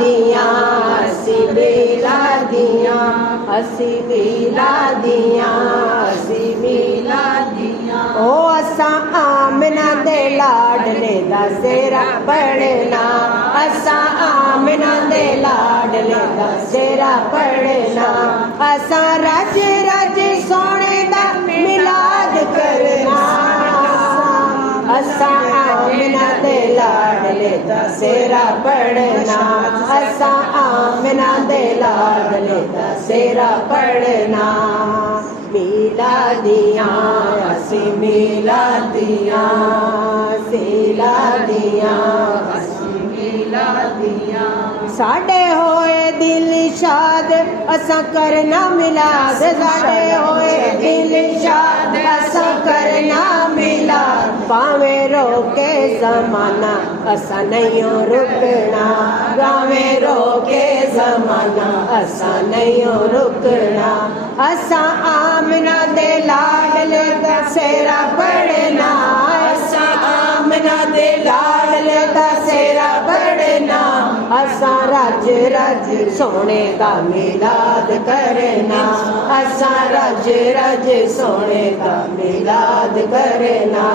दियां असी मिलादियां असी मिलादियां असी मिलादियां ओ असा आमना दे लाडले दा सेरा पढ़ना असा आमना दे लाडले दा सेरा पढ़ना असा रज रज सोने दा मिलाद करना असा आमना दे लाडले दा सेरा पढ़ना असा आमना दे लाडले दा सेरा पढ़ना मिलादियां असी मिलादियां सिलादियां असी मिलादियां साडे होए दिल शाद असा करना मिलाद साडे होए दिल शाद असा करना मिलाद पावे रोके जमाना असा नहीं रुकना गावे रोके जमाना असा नहीं रुकना असा आमना दे लाडले दा सेरा पढ़ना असा आमना दे लाडले दा सेरा पढ़ना असा रज रज सोने दा मिलाद करना असा रज रज सोने दा मिलाद करना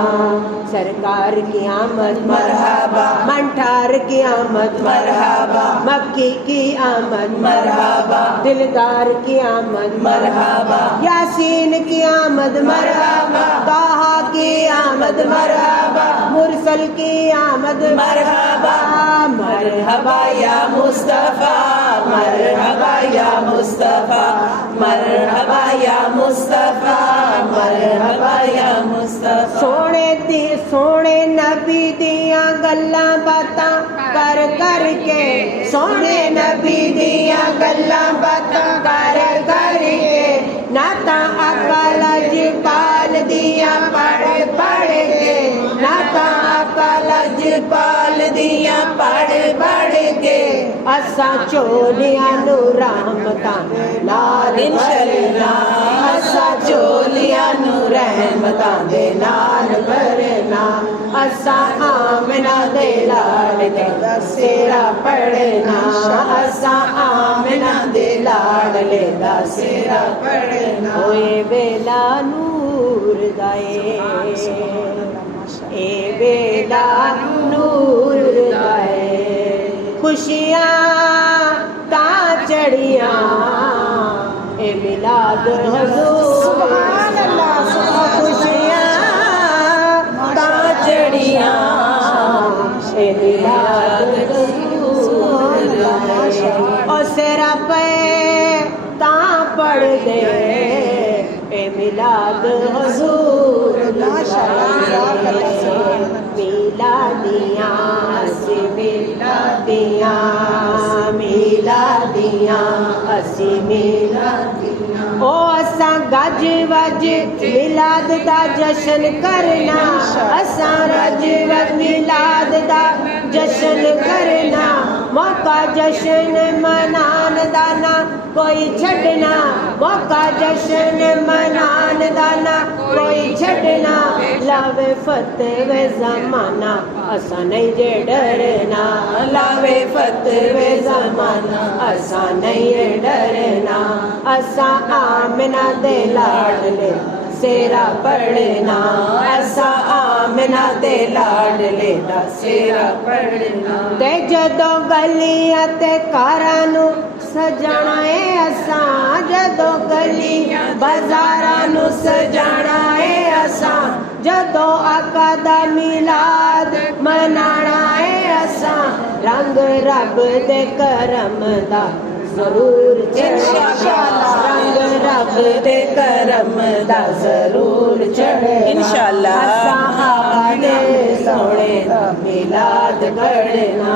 सरकार की आमद मरहबा मंठार की आमद मरहबा मक्की की आमद मरहबा दिलदार की आमद मरहबा यासीन की आमद मरहबा ताहा की आमद मरहबा मुरसल की आमद मरहबा मरहबा या मुस्तफा मरहबा या मुस्तफा मरहबा या मुस्तफा मरहबा या मुस्तफा सोने नबी दियां गल्लां बातां कर कर के सोने नबी दियां गल्लां बातां कर कर के नाता आका लजपाल दियां पढ़ पढ़ के नाता आका लजपाल दियां पढ़ पढ़ के असा चोलियां नू रहमतां नाल भरना असा चोलियां नू रहमतां दे नाल भरना असा आमना दे लाडले दा सेरा पढ़ना असा आमना दे लाडले दा सेरा पढ़ना ओए बेला नूर दाए ए बेला नूर दाए खुशियां ता चढ़ियां ए मिलाद हुजूर सुभान अल्लाह खुशियां ता चढ़ियां ए मिलाद हुजूर ओ सेरा पे ता पढ़ दे ए मिलाद हुजूर मिलादियां असी मिलादियां मिलादियां असी मिलादियां ओ असा गज वज मिलाद दा जश्न करना असा रज वज मिलाद दा जश्न करना मौका जश्न मनान दा ना कोई छड़ना मौका जश्न मनान दा ना कोई छड़ना लावे फतवे जमाना असा नहीं जे डरना लावे फतवे जमाना असा नहीं डरना असा आमना दे लाडले सेरा पढ़ना असा आमना दे लाडले दा सेरा पढ़ना ते जदों गलियां ते कारां नू सजाना है असा जदों गलियां बाजारां नू सजाना है असा जदों आका दा मिलाद मनाना है असा रंग रब दे करम दा जरूर इंशाअल्लाह रंग रब दे करम दा जरूर चढ़े इंशाअल्लाह असा आले सोने दा मिलाद पढ़ना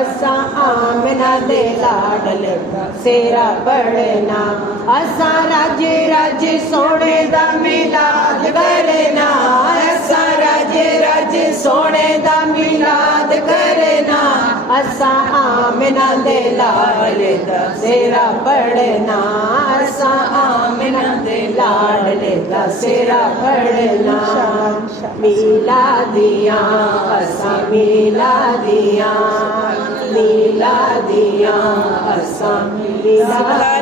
असा आमना दे लाडले सेरा पढ़ना असा रज रज सोने दा मिलाद करना असा रज रज सोने दा मिलाद करना असा आमिना दे लाडले दा सेरा पढ़ना असा आमिना दे लाडले दा सेरा पढ़ना मिला दिया असा मिला दिया असा मिला